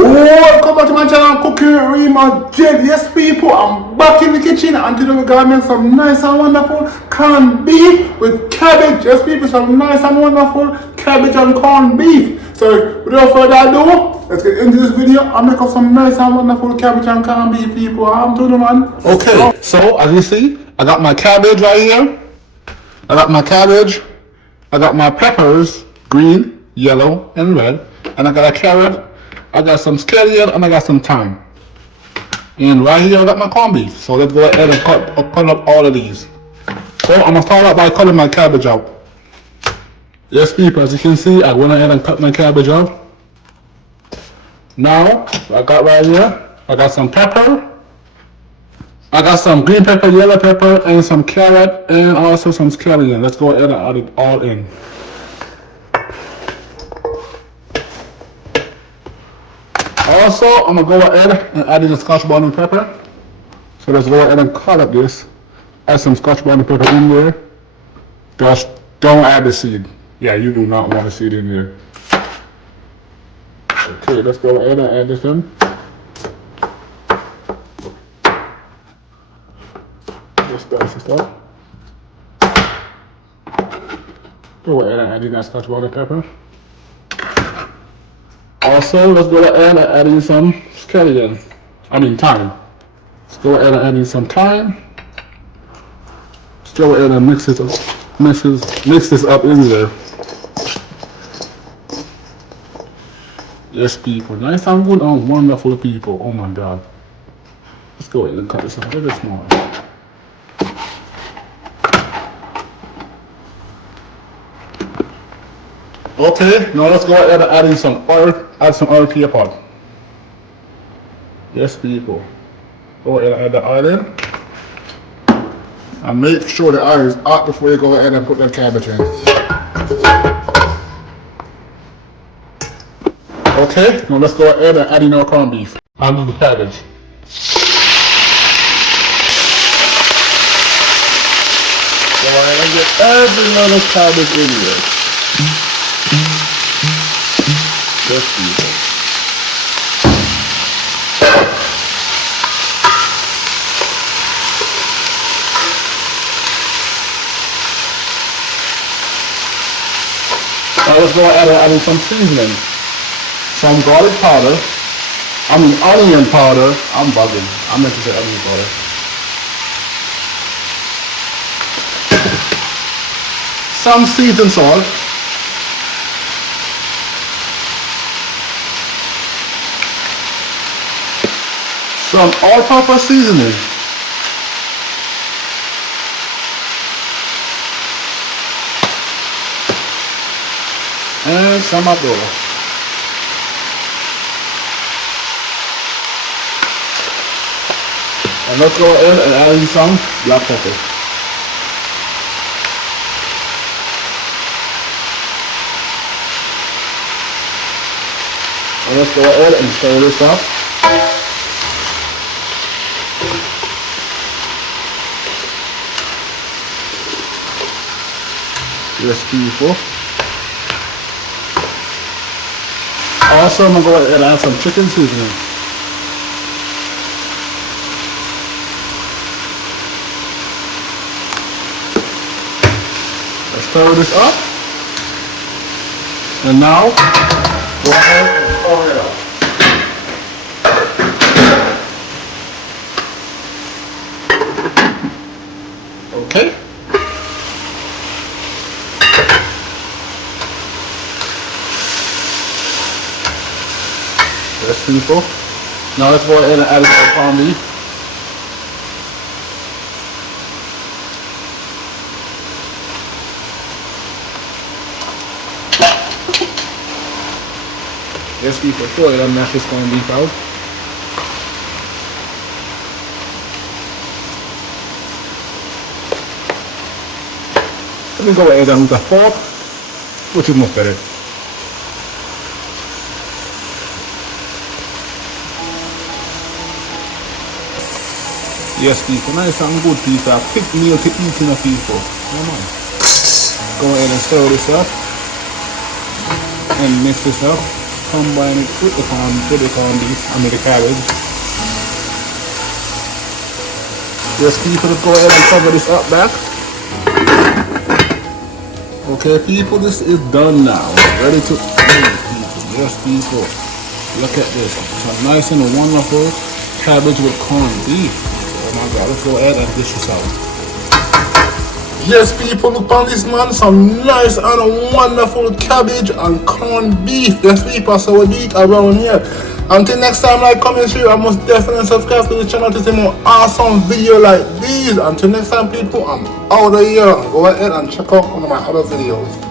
Welcome back to my channel, Cooking Rima Jet. Yes, people, I'm back in the kitchen and today we're gonna make some nice and wonderful corned beef with cabbage. Yes, people, some nice and wonderful cabbage and corned beef. So, without further ado, let's get into this video and make up some nice and wonderful cabbage and corned beef, people. I'm to the man. Okay, so as you see, I got my cabbage right here. I got my cabbage. I got my peppers, green, yellow, and red. And I got a carrot. I got some scallion and I got some thyme. And right here I got my corned beef. So let's go ahead and cut up all of these. So I'm gonna start out by cutting my cabbage out. Yes, people, as you can see, I went ahead and cut my cabbage out. Now, I got right here, I got some pepper. I got some green pepper, yellow pepper, and some carrot, and also some scallion. Let's go ahead and add it all in. Also, I'm gonna go ahead and add in the Scotch bonnet pepper. So let's go ahead and cut up this. Add some Scotch bonnet pepper in there. Just don't add the seed. Yeah, you do not want the seed in there. Okay, let's go ahead and add this in. Just dice this up. Go ahead and add in that Scotch bonnet pepper. Also, let's go ahead and add in some scallion. Thyme. Let's go ahead and add in some thyme. Let's go ahead and mix this up in there. Yes, people. Nice and good and wonderful, people. Oh my God. Let's go ahead and cut this up a little bit smaller. Okay, now let's go ahead and add in some oil. Add some oil to your pot. Yes, people. Go ahead and add the oil in. And make sure the oil is hot before you go ahead and put the cabbage in. Okay, now let's go ahead and add in our corned beef. And the cabbage. Go ahead and get every little cabbage in here. Yes, people. Now let's go ahead and add in some seasoning. Some garlic powder. Onion powder. I'm bugging. I meant to say onion powder. Some seasoned salt. Some all-purpose seasoning. And some abroba. And let's go ahead and add in some black pepper. And let's go ahead and stir this up. Yes, people. Also, I'm going to go ahead and add some chicken seasoning. Let's stir this up. And now, go ahead and cover it up. Okay. Yes, people. Now let's go ahead and add our corned beef. Yes, people. Go ahead and mash this corned beef out. Let me go ahead and use a fork, which is much better. Yes, people, nice and good piece of quick meal to eat in a people. Come on. Go ahead and stir this up and mix this up. combine it with the corn beef, I mean the cabbage. Yes, people, just go ahead and cover this up back. Okay, people, this is done now. Ready to eat, people. Yes, people. Look at this. Some nice and wonderful cabbage with corned beef. Oh my God, let's go ahead and dish this out. Yes, people, look on this, man. Some nice and wonderful cabbage and corned beef. Yes, people, so we do it around here. Until next time, like, comment, share, and most definitely subscribe to the channel to see more awesome video like these. Until next time, people, I'm out of here. Go ahead and check out one of my other videos.